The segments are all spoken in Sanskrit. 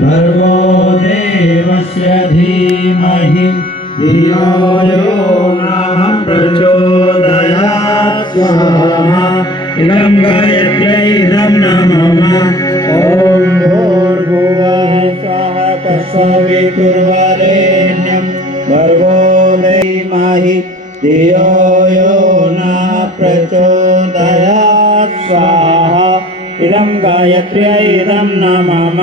भर्गो देवस्य धीमहि धियो यो नः प्रचोदयात् स्वाहा इदं गायत्र्यै इदं नमः ॐ भूर्भुवः स्वः तत्सवितुर्वरेण्यं भर्गो धीमहि धियो यो नः प्रचोदयात् स्वाहा इदं गायत्र्यै इदं नमः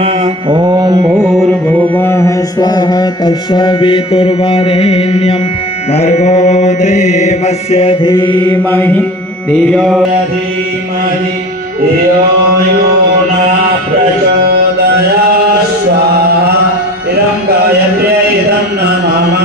ॐ भूर्भुवः स्वः तत्सवितुर्वरेण्यं भर्गो देवस्य धीमहि धियो यो नः प्रचोदयात् स्वाहा इदं गायत्र्यै इदं नमः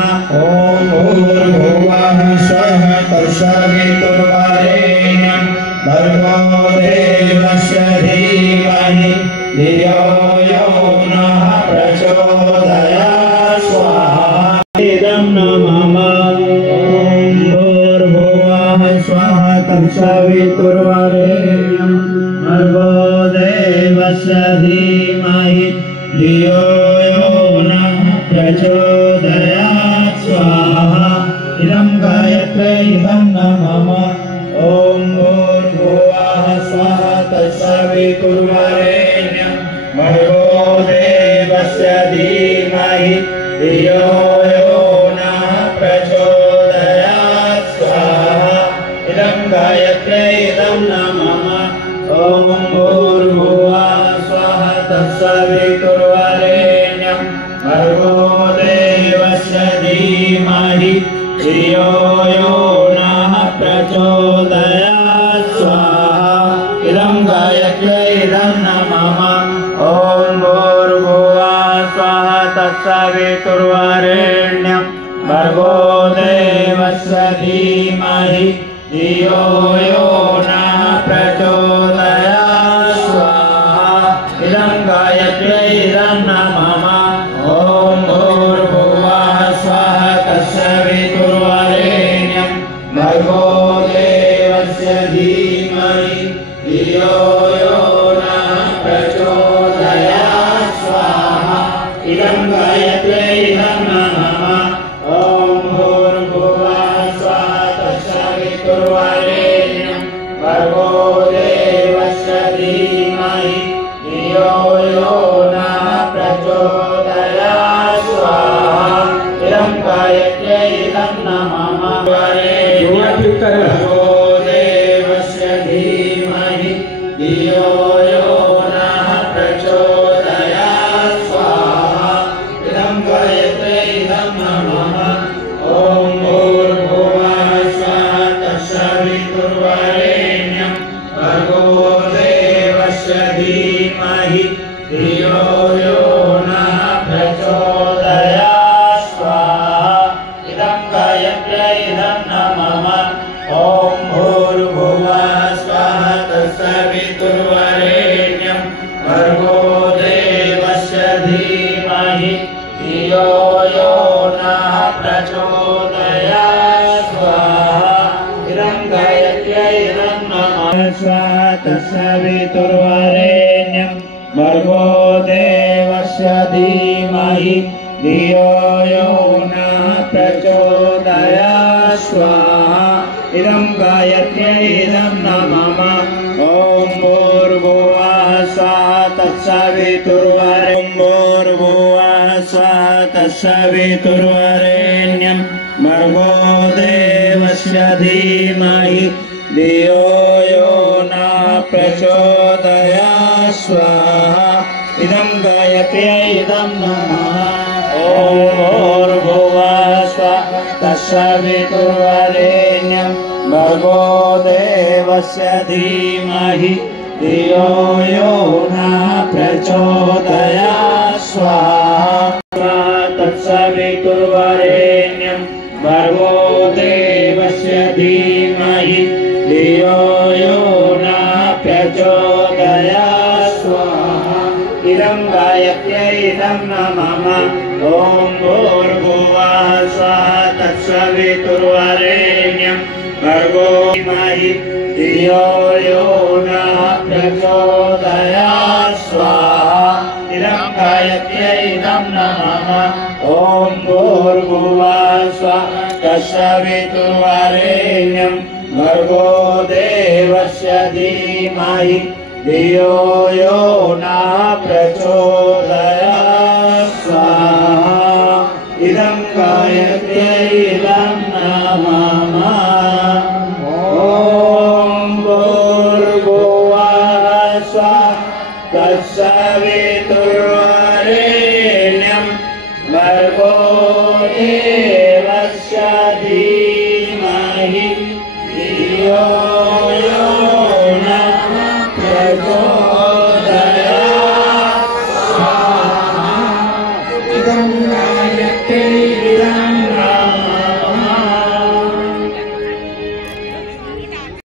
ॐ भूर्भुवः स्वः तत्सवितुर्वरेण्यं भर्गो देवस्य धीमहि धियो यो नः प्रचोदयात् स्वाहा इदं नमः ॐ भूर्भुवः स्वः तत्सवितुर्वरेण्यं भर्गो देवस्य धीमहि धियो यो नः प्रचोदयात् स्वाहा इदं गायत्र्यै इदं नमः ॐ भूर्भुवः स्वः तत्सवितुर्वरेण्यं भर्गो देवस्य धीमहि धियो यो नः प्रचोदयात् स्वाहा इदं गायत्र्यै इदं नमः ॐ भूर्भुवः स्वः तत्सवितुर्वरेण्यं भर्गो देवस्य धीमहि धियो यो नः प्रचोदयात् स्वाहा इदं गायत्र्यै इदं नमः ॐ भूर्भुवः स्वः तत्सवितुर्वरेण्यं भर्गो देवस्य धीमहि धियो यो नः प्रचोदयात् स्वाहा इदं गायत्र्यै इदं नमः ॐ भूर्भुवः स्वः तत्सवितुर्वरेण्यं भर्गो देवस्य धीमहि धियो यो नः प्रचोदयात् स्वाहा इदं गायत्र्यै इदं नमः ॐ भूर्भुवः स्वः तत्सवितुर्वरेण्यं भर्गो देवस्य धीमहि धियो यो नः प्रचोदयात् स्वाहा इदं गायत्र्यै इदं नमः भर्गो देवस्य धीमहि धियो यो नः प्रचोदयात् स्वाहा इदं गायत्र्यै इदं नमः ॐ भूर्भुवः स्वः तत्सवितुर्वरेण्यं भर्गो देवस्य धीमहि धियो यो नः प्रचोदयात् स्वाहा इदं गायत्र्यै इदं नमः ॐ भूर्भुवः स्वः तत्सवितुर्वरेण्यं भर्गो देवस्य धीमहि धियो यो नः प्रचोदयात् स्वाहा इदं गायत्र्यै इदं नमः स्वः तत्सवितुर्वरेण्यं भर्गो देवस्य धीमहि धियो यो नः प्रचोदयात् स्वाहा इदं गायत्र्यै इदं नमः ॐ भूर्भुवः स्वः तत्सवितुर्वरेण्यं भर्गो देवस्य धीमहि धियो यो नः प्रचोदयात् स्वाहा इदं गायत्र्यै इदं नमः ॐ भूर्भुवः स्वः तत्सवितुर्वरेण्यं भर्गो देवस्य धीमहि धियो यो नः प्रचोदयात् स्वाहा तत्सवितुर्वरेण्यं भर्गो देवस्य धीमहि धियो यो नः प्रचोदयात् स्वाहा इदं गायत्र्यै इदं नमः ॐ भूर्भुवः स्वः तत्सवितुर्वरेण्यं भर्गो धीमहि धियो यो नः प्रचोदयात् स्वाहा गायत्र्यै नमः। ॐ भूर्भुवः स्वः तत्सवितुर्वरेण्यं भर्गो देवस्य धीमहि धियो यो न प्रचोदयात्।